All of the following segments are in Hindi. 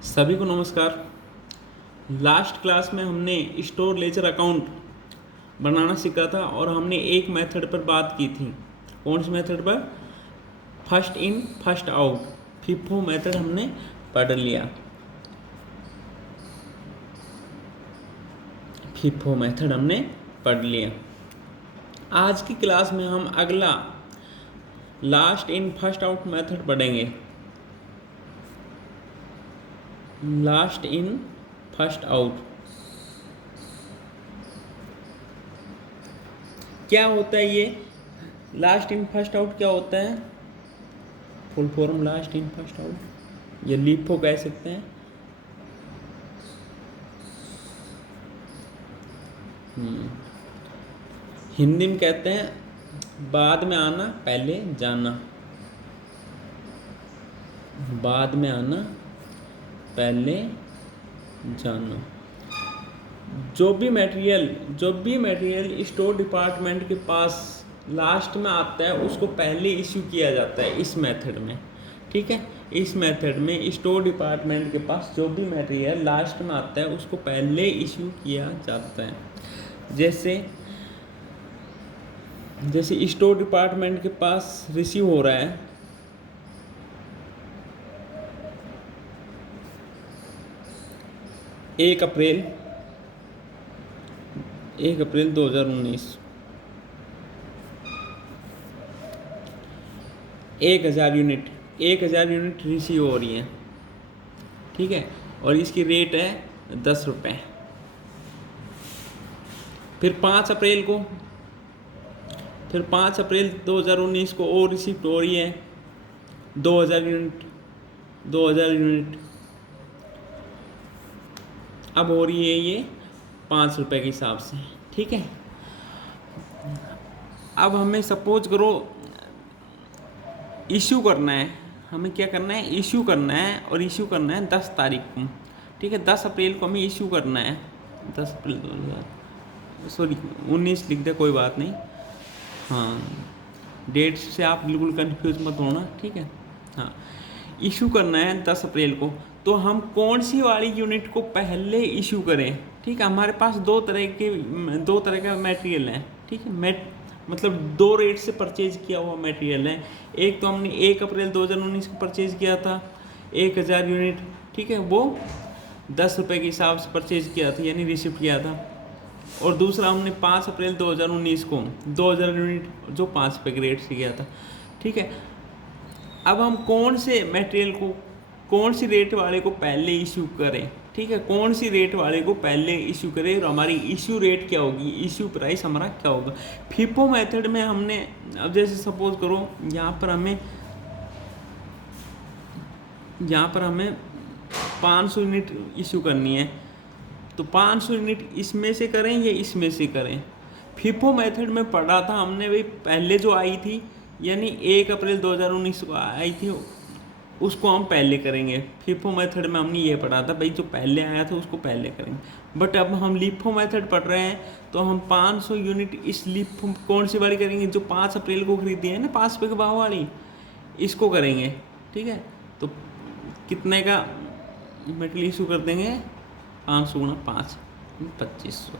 सभी को नमस्कार। लास्ट क्लास में हमने स्टोर लेजर अकाउंट बनाना सीखा था और हमने एक मेथड पर बात की थी। कौन सी मेथड पर? First in first out, FIFO method हमने पढ़ लिया। फिफो मेथड हमने पढ़ लिया। आज की क्लास में हम अगला last in first out method पढ़ेंगे। लास्ट इन फर्स्ट आउट क्या होता है? ये लास्ट इन फर्स्ट आउट क्या होता है? Full form last in first out, ये लीफो कह सकते हैं। हिंदी में कहते हैं बाद में आना पहले जाना। बाद में आना पहले जाना। जो भी मटेरियल स्टोर डिपार्टमेंट के पास लास्ट में आता है उसको पहले इश्यू किया जाता है इस मेथड में। ठीक है, इस मेथड में स्टोर डिपार्टमेंट के पास जो भी मटेरियल लास्ट में आता है उसको पहले इश्यू किया जाता है। जैसे स्टोर डिपार्टमेंट के पास रिसीव हो रहा है 1 अप्रैल 2019 1000 यूनिट रिसीव हो रही है। ठीक है, और इसकी रेट है 10 रुपये। फिर 5 अप्रैल 2019 को और रिसीव हो रही है 2000 यूनिट। अब हो रही है ये 5 रुपये के हिसाब से। ठीक है, अब हमें सपोज करो इशू करना है। हमें क्या करना है? इशू करना है, और इशू करना है 10 तारीख को। ठीक है, 10 अप्रैल को हमें इशू करना है। 10 अप्रैल 19 लिख दे, कोई बात नहीं। हाँ, डेट से आप बिल्कुल कंफ्यूज मत होना। ठीक है, हाँ, इशू करना है 10 अप्रैल को। तो हम कौन सी वाली यूनिट को पहले इशू करें? ठीक है, हमारे पास दो तरह का मटेरियल है। ठीक है, मतलब 2 रेट से परचेज किया हुआ मटेरियल है। एक तो हमने 1 अप्रैल 2019 को परचेज किया था 1000 यूनिट। ठीक है, वो 10 रुपये के हिसाब से परचेज किया था, यानी रिसीव किया था। और दूसरा हमने 5 अप्रैल 2019 को 2000 यूनिट जो 5 रुपये के रेट से किया था। ठीक है, अब हम कौन से मटेरियल को कौन सी रेट वाले को पहले इशू करें? ठीक है, कौन सी रेट वाले को पहले इशू करें और हमारी इशू रेट क्या होगी, इशू प्राइस हमारा क्या होगा? फिफो मेथड में हमने, अब जैसे सपोज करो यहाँ पर हमें 500 यूनिट इशू करनी है, तो 500 यूनिट इसमें से करें या इसमें से करें? फिफो मेथड में पढ़ा था हमने भाई, पहले जो आई थी यानी 1 अप्रैल 2019 को आई थी उसको हम पहले करेंगे। फिफो मेथड में हमने ये पढ़ा था भाई, जो पहले आया था उसको पहले करेंगे। बट अब हम लीफो मेथड पढ़ रहे हैं, तो हम 500 यूनिट इस लीफो कौन सी वाली करेंगे? जो 5 अप्रैल को खरीदी है ना 5 रुपये के भाव वाली, इसको करेंगे। ठीक है, तो कितने का मेटेरियल इशू कर देंगे? 500 × 5 2500।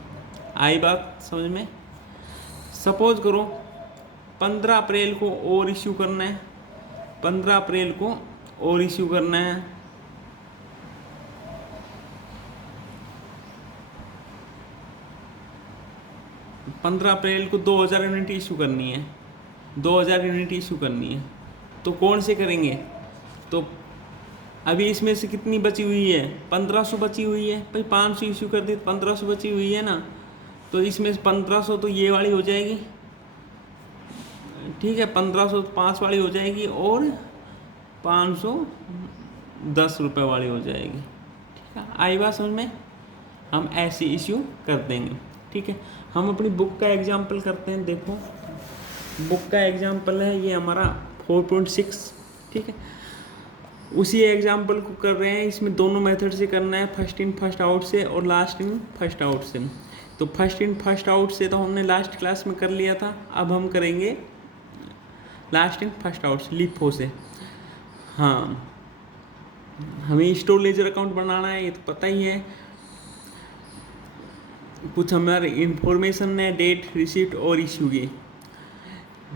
आई बात समझ में? सपोज करो 15 अप्रैल को और इशू करना है। 15 अप्रैल को और इशू करना है। पंद्रह अप्रैल को 2000 यूनिट इशू करनी है। 2000 यूनिट इशू करनी है, तो कौन से करेंगे? तो अभी इसमें से कितनी बची हुई है? 1500 बची हुई है भाई। 500 इशू कर दी, 1500 बची हुई है ना, तो इसमें से 1500 तो ये वाली हो जाएगी। ठीक है, 1500 5 वाली हो जाएगी, और 500 10 रुपये वाली हो जाएगी। ठीक है, आई बात समझ में? हम ऐसे इश्यू कर देंगे। ठीक है, हम अपनी बुक का एग्जाम्पल करते हैं। देखो, बुक का एग्जाम्पल है ये हमारा 4.6। ठीक है, उसी एग्जाम्पल को कर रहे हैं। इसमें दोनों मेथड से करना है, फर्स्ट इन फर्स्ट आउट से और लास्ट इन फर्स्ट आउट से। तो फर्स्ट इन फर्स्ट आउट से तो हमने लास्ट क्लास में कर लिया था, अब हम करेंगे लास्ट इन फर्स्ट आउट से, लीफो से। हाँ हमें स्टोर लेजर अकाउंट बनाना है, ये तो पता ही है। कुछ हमारे इंफॉर्मेशन है, डेट, रिसीप्ट और इश्यू की।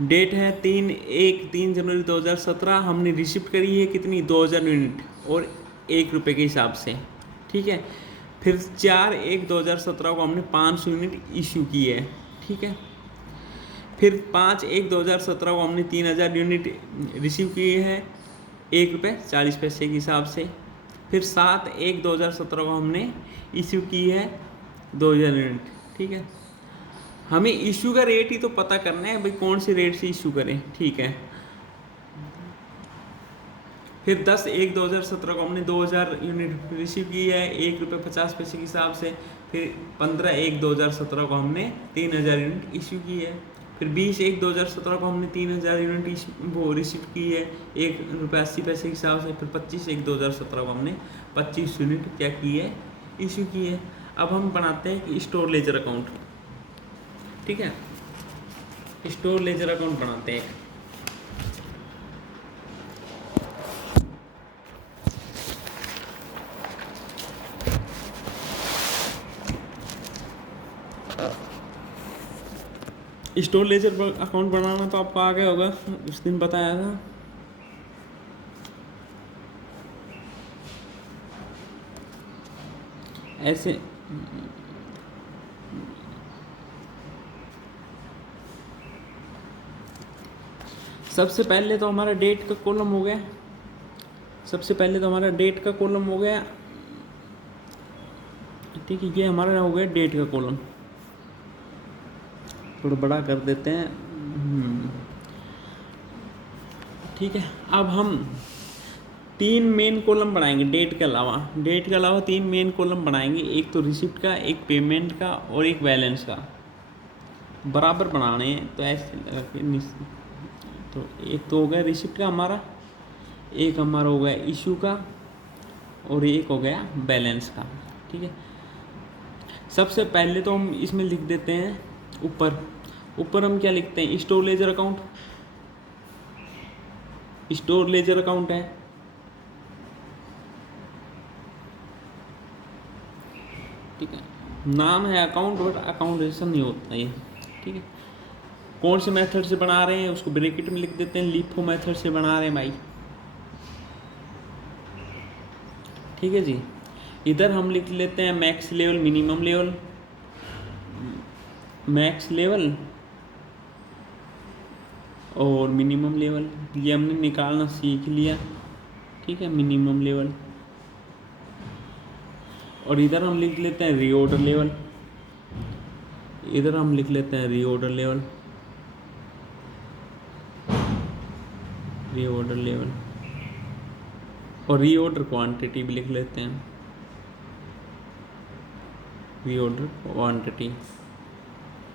डेट है 3 जनवरी 2017। हमने रिसिप्ट करी है कितनी, 2000 यूनिट और 1 रुपये के हिसाब से, ठीक है। फिर 4/1/2017 को हमने 500 यूनिट इशू की है, ठीक है। फिर 5/1/2017 को हमने 3000 यूनिट रिसीव की है 1 रुपये 40 पैसे के हिसाब से। फिर 7/1/2017 को हमने इशू की है 2000 यूनिट, ठीक है। हमें इशू का रेट ही तो पता करना है भाई, कौन से रेट से इशू करें, ठीक है। फिर 10/1/2017 को हमने 2000 यूनिट रिसीव की है 1 रुपये 50 पैसे के हिसाब से। फिर 15/1/2017 को हमने 3000 यूनिट इशू की है। फिर 20/1/2017 को हमने 3000 यूनिट वो रिसीव की है 1 रुपये 80 पैसे के हिसाब से। फिर 25/1/2017 को हमने 25 यूनिट क्या की है, इशू की है। अब हम बनाते हैं स्टोर लेजर अकाउंट, ठीक है। स्टोर लेजर अकाउंट बनाते हैं। स्टोर लेजर अकाउंट बनाना तो आपको आ गया होगा, उस दिन बताया था। ऐसे सबसे पहले तो हमारा डेट का कॉलम हो गया। ठीक है, ये हमारा हो गया डेट का कॉलम। थोड़ा बड़ा कर देते हैं, ठीक है। अब हम 3 मेन कॉलम बनाएंगे डेट के अलावा। 3 मेन कॉलम बनाएंगे, एक तो रिसिप्ट का, एक पेमेंट का और एक बैलेंस का। बराबर बनाने हैं तो ऐसे तो एक तो हो गया रिसिप्ट का हमारा, एक हमारा हो गया इशू का और एक हो गया बैलेंस का, ठीक है। सबसे पहले तो हम इसमें लिख देते हैं ऊपर हम क्या लिखते हैं, स्टोर लेजर अकाउंट है, ठीक है। नाम है अकाउंट बट अकाउंट जैसा नहीं होता ये, ठीक है। कौन से मेथड से बना रहे हैं उसको ब्रैकेट में लिख देते हैं, लिफो मेथड से बना रहे हैं भाई, ठीक है जी। इधर हम लिख लेते हैं max level, minimum level. Max level और मिनिमम लेवल ये हमने निकालना सीख लिया, ठीक है, मिनिमम लेवल। और इधर हम लिख लेते हैं रीऑर्डर लेवल, और रीऑर्डर क्वांटिटी भी लिख लेते हैं,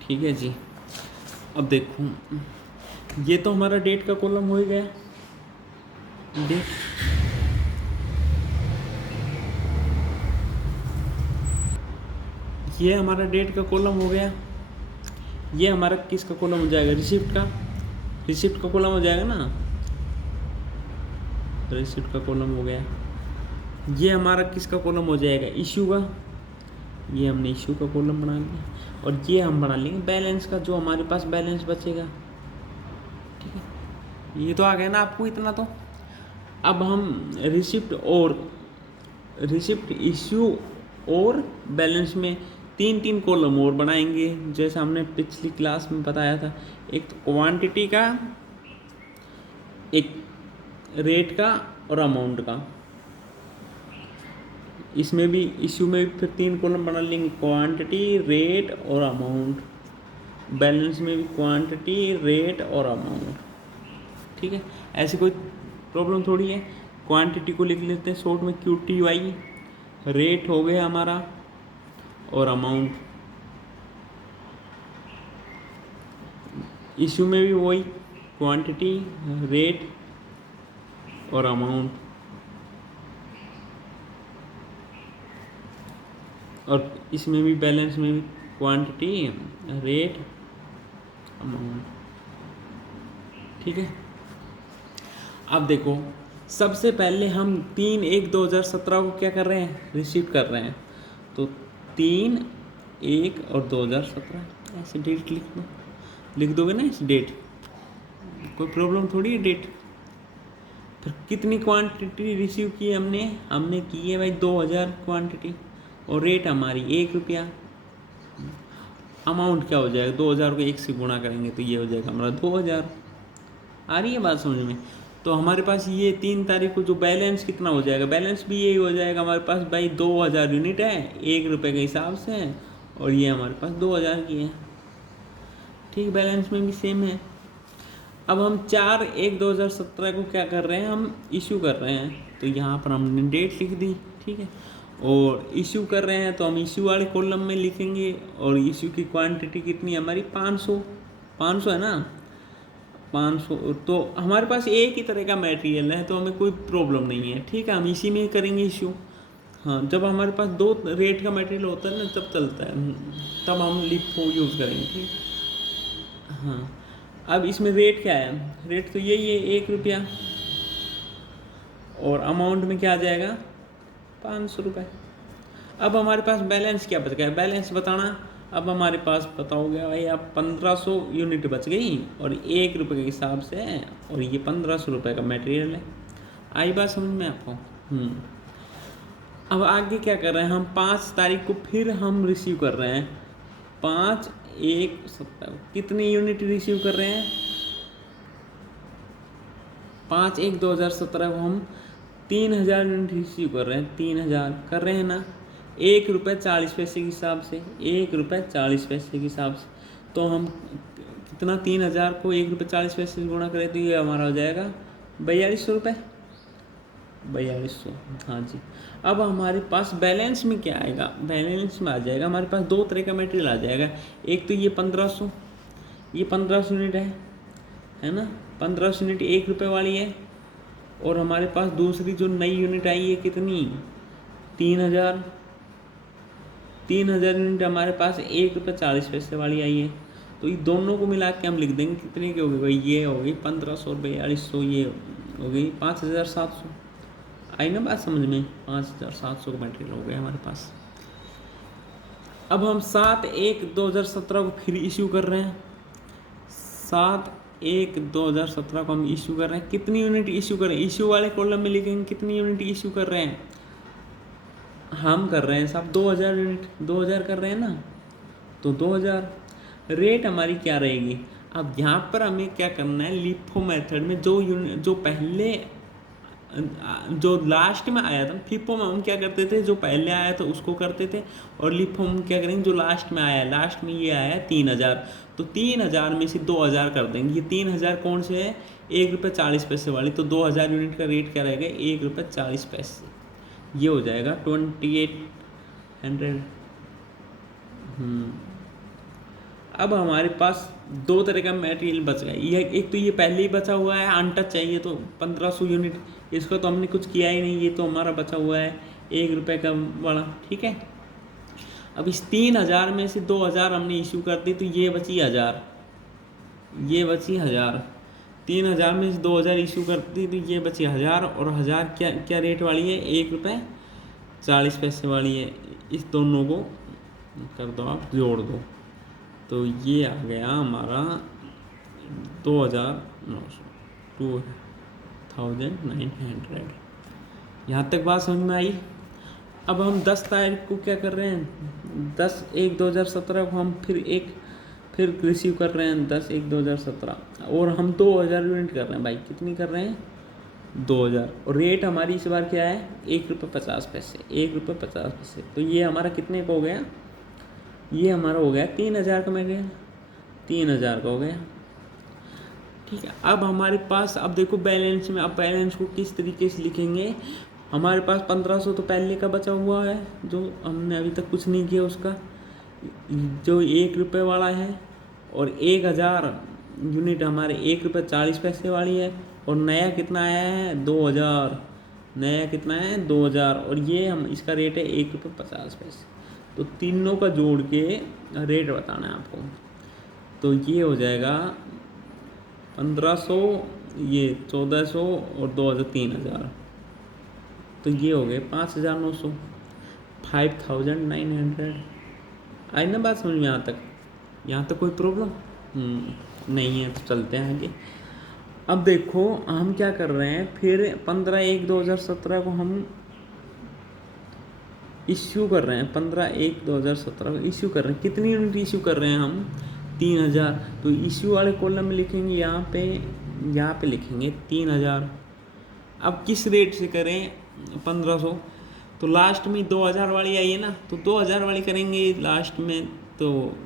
ठीक है जी। अब देखो ये तो हमारा डेट का कॉलम हो ही गया, ये हमारा डेट का कॉलम हो गया। ये हमारा किसका कॉलम हो जाएगा, रिसिप्ट का कॉलम हो जाएगा ना, रिसिप्ट का कॉलम हो गया। ये हमारा किसका कॉलम हो जाएगा, इशू का। ये हमने इशू का कॉलम बना लिया। और ये हम बना लेंगे बैलेंस का, जो हमारे पास बैलेंस बचेगा, ठीक है। ये तो आ गया ना आपको इतना। तो अब हम रिसिप्ट, इशू और बैलेंस में 3 कॉलम और बनाएंगे, जैसा हमने पिछली क्लास में बताया था। एक तो क्वांटिटी का, एक रेट का और अमाउंट का। इसमें भी इशू में भी फिर 3 कॉलम बना लेंगे, क्वांटिटी, रेट और अमाउंट। बैलेंस में भी क्वांटिटी, रेट और अमाउंट, ठीक है। ऐसी कोई प्रॉब्लम थोड़ी है। क्वांटिटी को लिख लेते हैं शॉर्ट में QTY, रेट हो गया हमारा और अमाउंट। इशू में भी वही क्वांटिटी, रेट और अमाउंट। और इसमें भी बैलेंस में भी क्वांटिटी, रेट, अमाउंट, ठीक है। अब देखो सबसे पहले हम 3/1/2017 को क्या कर रहे हैं, रिसीव कर रहे हैं। तो 3/1 और 2017 ऐसे डेट लिख दोगे ना, इस डेट, कोई प्रॉब्लम थोड़ी है डेट। फिर कितनी क्वांटिटी रिसीव की है हमने की है भाई 2000 क्वांटिटी, और रेट हमारी 1 रुपया। अमाउंट क्या हो जाएगा, 2000 को 1 से गुणा करेंगे तो ये हो जाएगा हमारा 2000। आ रही है बात समझ में। तो हमारे पास ये 3 तारीख को जो बैलेंस कितना हो जाएगा, बैलेंस भी यही हो जाएगा हमारे पास भाई 2000 यूनिट है 1 रुपये के हिसाब से है, और ये हमारे पास 2000 की है। ठीक, बैलेंस में भी सेम है। अब हम 4/1/2017 को क्या कर रहे हैं, हम इशू कर रहे हैं। तो यहाँ पर हमने डेट लिख दी, ठीक है। और इशू कर रहे हैं तो हम इशू वाले कॉलम में लिखेंगे, और इशू की क्वांटिटी कितनी है हमारी 500 है ना, 500। तो हमारे पास एक ही तरह का मटेरियल है तो हमें कोई प्रॉब्लम नहीं है, ठीक है, हम इसी में करेंगे इशू। हाँ, जब हमारे पास 2 रेट का मटेरियल होता है ना तब चलता है, तब हम लिफो यूज़ करेंगे, ठीक। हाँ, अब इसमें रेट क्या है, रेट तो यही है 1 रुपया, और अमाउंट में क्या आ जाएगा 500 रुपये। अब हमारे पास बैलेंस क्या बच गया, बैलेंस बताना। अब हमारे पास पता हो गया भाई, अब 1500 यूनिट बच गई, और 1 रुपये के हिसाब से है, और ये 1500 रुपये का मटेरियल है। आई बात समझ में आपको। अब आगे क्या कर रहे हैं हम, 5 तारीख को फिर हम रिसीव कर रहे हैं 5/1/17 कितनी यूनिट रिसीव कर रहे हैं, 5/1/2017 को हम 3000 यूनिट रिसीव कर रहे हैं। 3000 कर रहे हैं ना, 1 रुपये 40 पैसे के हिसाब से, 1 रुपये 40 पैसे के हिसाब से। तो हम कितना, 3000 को 1 रुपये 40 पैसे से गुणा करें तो ये हमारा हो जाएगा 4200 रुपये, 4200। हाँ जी। अब हमारे पास बैलेंस में क्या आएगा, बैलेंस में आ जाएगा हमारे पास 2 तरह का मटेरियल आ जाएगा। एक तो ये 1500, ये 1500 यूनिट है ना, 1500 यूनिट 1 रुपये वाली है, और हमारे पास दूसरी जो नई यूनिट आई है कितनी, 3000 यूनिट हमारे पास 1 रुपये 40 पैसे वाली आई है। तो ये दोनों को मिला के हम लिख देंगे कितने की होगी भाई, ये होगी 1500 रुपये 4200, ये हो गई 5700। आई ना बात समझ में, 5700 का मटेरियल हो गया हमारे पास। अब हम 7/1/2017 को फिर इशू कर रहे हैं, 7/1/2017 को हम इशू कर रहे हैं। कितनी यूनिट इशू कर रहे हैं, इशू वाले कॉलम में लिखेंगे कितनी यूनिट इशू कर रहे हैं, हम कर रहे हैं साहब 2000 यूनिट, 2000 कर रहे हैं ना, तो 2000। रेट हमारी क्या रहेगी, अब यहाँ पर हमें क्या करना है, लिफो मेथड में जो यूनिट, जो पहले, जो लास्ट में आया था, फिफो में हम क्या करते थे, जो पहले आया था उसको करते थे, और लिफो में क्या करेंगे, जो लास्ट में आया, लास्ट में ये आया 3000, तो 3000 में से 2000 कर देंगे। ये 3000 कौन से है, 1 रुपये 40 पैसे वाली, तो 2000 यूनिट का रेट क्या रहेगा, 1 रुपये 40 पैसे, ये हो जाएगा 2800। अब हमारे पास 2 तरह का मटेरियल बच गया, ये एक तो ये पहले ही बचा हुआ है अनटच चाहिए, तो 1500 यूनिट, इसको तो हमने कुछ किया ही नहीं, ये तो हमारा बचा हुआ है 1 रुपये का वाला, ठीक है। अब इस 3000 में से 2000 हमने इशू कर दी, तो ये बची 1000, ये बची 1000। 3000 में से 2000 इशू कर दी तो ये बची 1000, और 1000 क्या क्या रेट वाली है, 1 रुपये 40 पैसे वाली है। इस दोनों को कर दो, आप जोड़ दो, तो ये आ गया हमारा 2900। यहाँ तक बात समझ में आई। अब हम 10 तारीख को क्या कर रहे हैं, 10/1/2017 को हम फिर रिसीव कर रहे हैं 10/1/2017, और हम 2000 यूनिट कर रहे हैं भाई, कितनी कर रहे हैं 2000, और रेट हमारी इस बार क्या है 1 रुपये 50 पैसे, 1 रुपये 50 पैसे। तो ये हमारा कितने का हो गया, ये हमारा हो गया 3000 का मटेरियल, 3000 का हो गया, ठीक है। अब हमारे पास, अब देखो बैलेंस में, अब बैलेंस को किस तरीके से लिखेंगे, हमारे पास 1500 तो पहले का बचा हुआ है, जो हमने अभी तक कुछ नहीं किया उसका, जो 1 रुपये वाला है, और 1000 यूनिट हमारे 1 रुपये 40 पैसे वाली है, और नया कितना आया है 2000, नया कितना है 2000, और ये हम इसका रेट है 1 रुपये 50 पैसे। तो तीनों का जोड़ के रेट बताना है आपको, तो ये हो जाएगा 1500 ये 1400 और 2000 3000, तो ये हो गए 5900, 5900। आई ना बात समझ में यहाँ तक? यहाँ तक कोई प्रॉब्लम नहीं है, तो चलते हैं आगे। अब देखो हम क्या कर रहे हैं, फिर 15/1/2017 को हम इश्यू कर रहे हैं, 15/1/2017 को इश्यू कर रहे हैं। कितनी यूनिट इश्यू कर रहे हैं हम? 3000। तो इश्यू वाले कॉलम में लिखेंगे यहाँ पे लिखेंगे 3000। अब किस रेट से करें? 1500। तो लास्ट में 2000 वाली आई है ना, तो 2000 वाली करेंगे लास्ट में। तो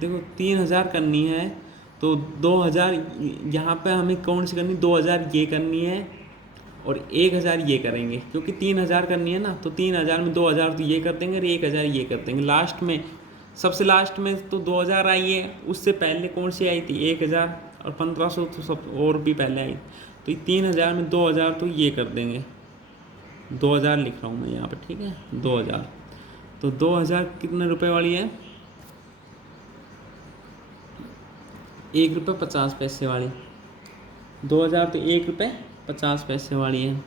देखो 3000 करनी है, तो 2000 यहाँ पे हमें कौन सी करनी? 2000 ये करनी है और 1000 ये करेंगे, क्योंकि 3000 करनी है ना। तो 3000 में 2000 तो ये कर देंगे और 1000 ये कर देंगे। लास्ट में सबसे लास्ट में तो 2000 आई है, उससे पहले कौन सी आई थी? 1000 और 1500 तो सब और भी पहले आई। तो 3000 में 2000 तो ये कर देंगे, 2000 लिख रहा हूँ मैं यहाँ पे, ठीक है 2000। तो 2000 कितने रुपए वाली है? 1 रुपये 50 पैसे वाली। 2000 तो 1 रुपये 50 पैसे वाली है।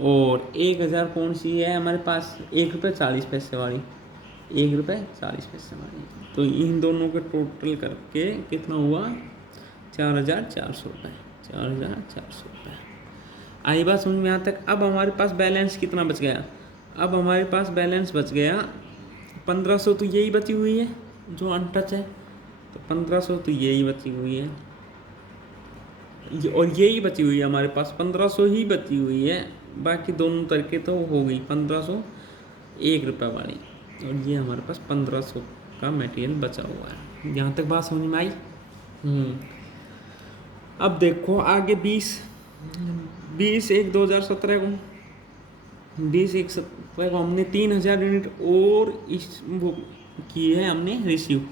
और 1000 कौन सी है हमारे पास? 1 रुपये 40 पैसे वाली, 1 रुपये 40 पैसे वाली। तो इन दोनों के टोटल करके कितना हुआ? 4400 रुपये, 4400 रुपये। आई बात समझ में यहाँ तक? अब हमारे पास बैलेंस कितना बच गया? अब हमारे पास बैलेंस बच गया 1500, तो यही बची हुई है जो अनटच है। तो 1500 तो यही बची हुई है, और यही बची हुई है हमारे पास, 1500 ही बची हुई है। बाकी दोनों तरीके तो हो गई 1500 1 रुपये वाली, और ये हमारे पास 1500 का मटेरियल बचा हुआ है। यहाँ तक बात समझ में आई? अब देखो आगे 20/1/2017 को 20/1/17 को हमने 3000 यूनिट और इस वो की है हमने रिसीव।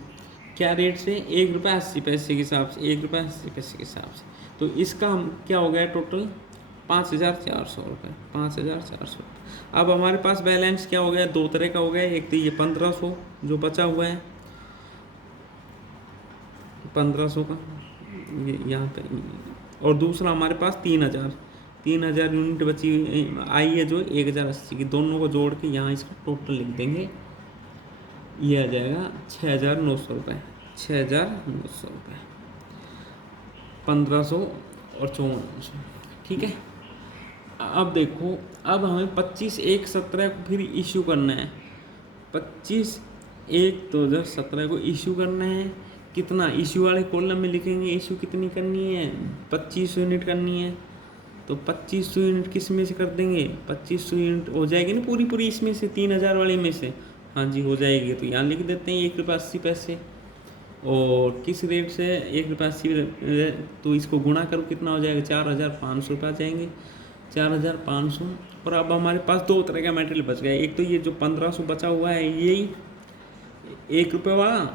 क्या रेट से? 1 रुपये 80 पैसे के हिसाब से, 1 रुपये 80 पैसे के हिसाब से। तो इसका हम क्या हो गया टोटल? 5400 रुपये, 5400 रुपये। अब हमारे पास बैलेंस क्या हो गया? दो तरह का हो गया। एक तो ये 1500 जो बचा हुआ है, 1500 का ये यहाँ पे, और दूसरा हमारे पास 3000 यूनिट बची हुई आई है जो 1080 की। दोनों को जोड़ के यहाँ इसका टोटल लिख देंगे, ये आ जाएगा 6900 रुपये, 6900 रुपये, 1500 और 5400, ठीक है। अब देखो, अब हमें 25/1/17 को फिर इशू करना है। 25/1/2017 को इशू करना है। कितना? इशू वाले कॉलम में लिखेंगे इशू कितनी करनी है? 2500 यूनिट करनी है। तो 2500 यूनिट किस में से कर देंगे? 2500 यूनिट हो जाएगी ना पूरी इसमें से, 3000 वाले में से। हाँ जी हो जाएगी। तो यहाँ लिख देते हैं 1 रुपये 80 पैसे। और किस रेट से? 1 रुपये 80। तो इसको गुणा करो, कितना हो जाएगा? 4500 रुपये आ जाएंगे, 4500। और अब हमारे पास दो तरह का मटेरियल बच गया। एक तो ये जो 1500 बचा हुआ है यही 1 रुपये वाला,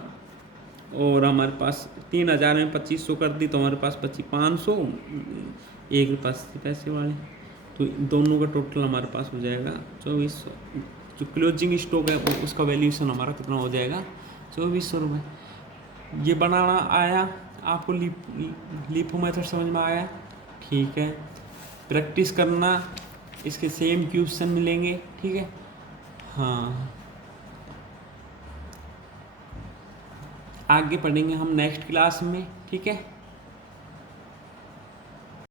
और हमारे पास 3000 में 2500 कर दी तो हमारे पास बची 500, 1 रुपये 80 पैसे वाले। तो दोनों का टोटल हमारे पास हो जाएगा 2400। जो क्लोजिंग स्टॉक है उसका वैल्यूएशन हमारा कितना हो जाएगा? 2400 रुपये। ये बनाना आया आपको? लीपो मेथड समझ में आया? ठीक है, प्रैक्टिस करना, इसके सेम क्वेश्चन मिलेंगे, ठीक है। हाँ, आगे पढ़ेंगे हम नेक्स्ट क्लास में, ठीक है।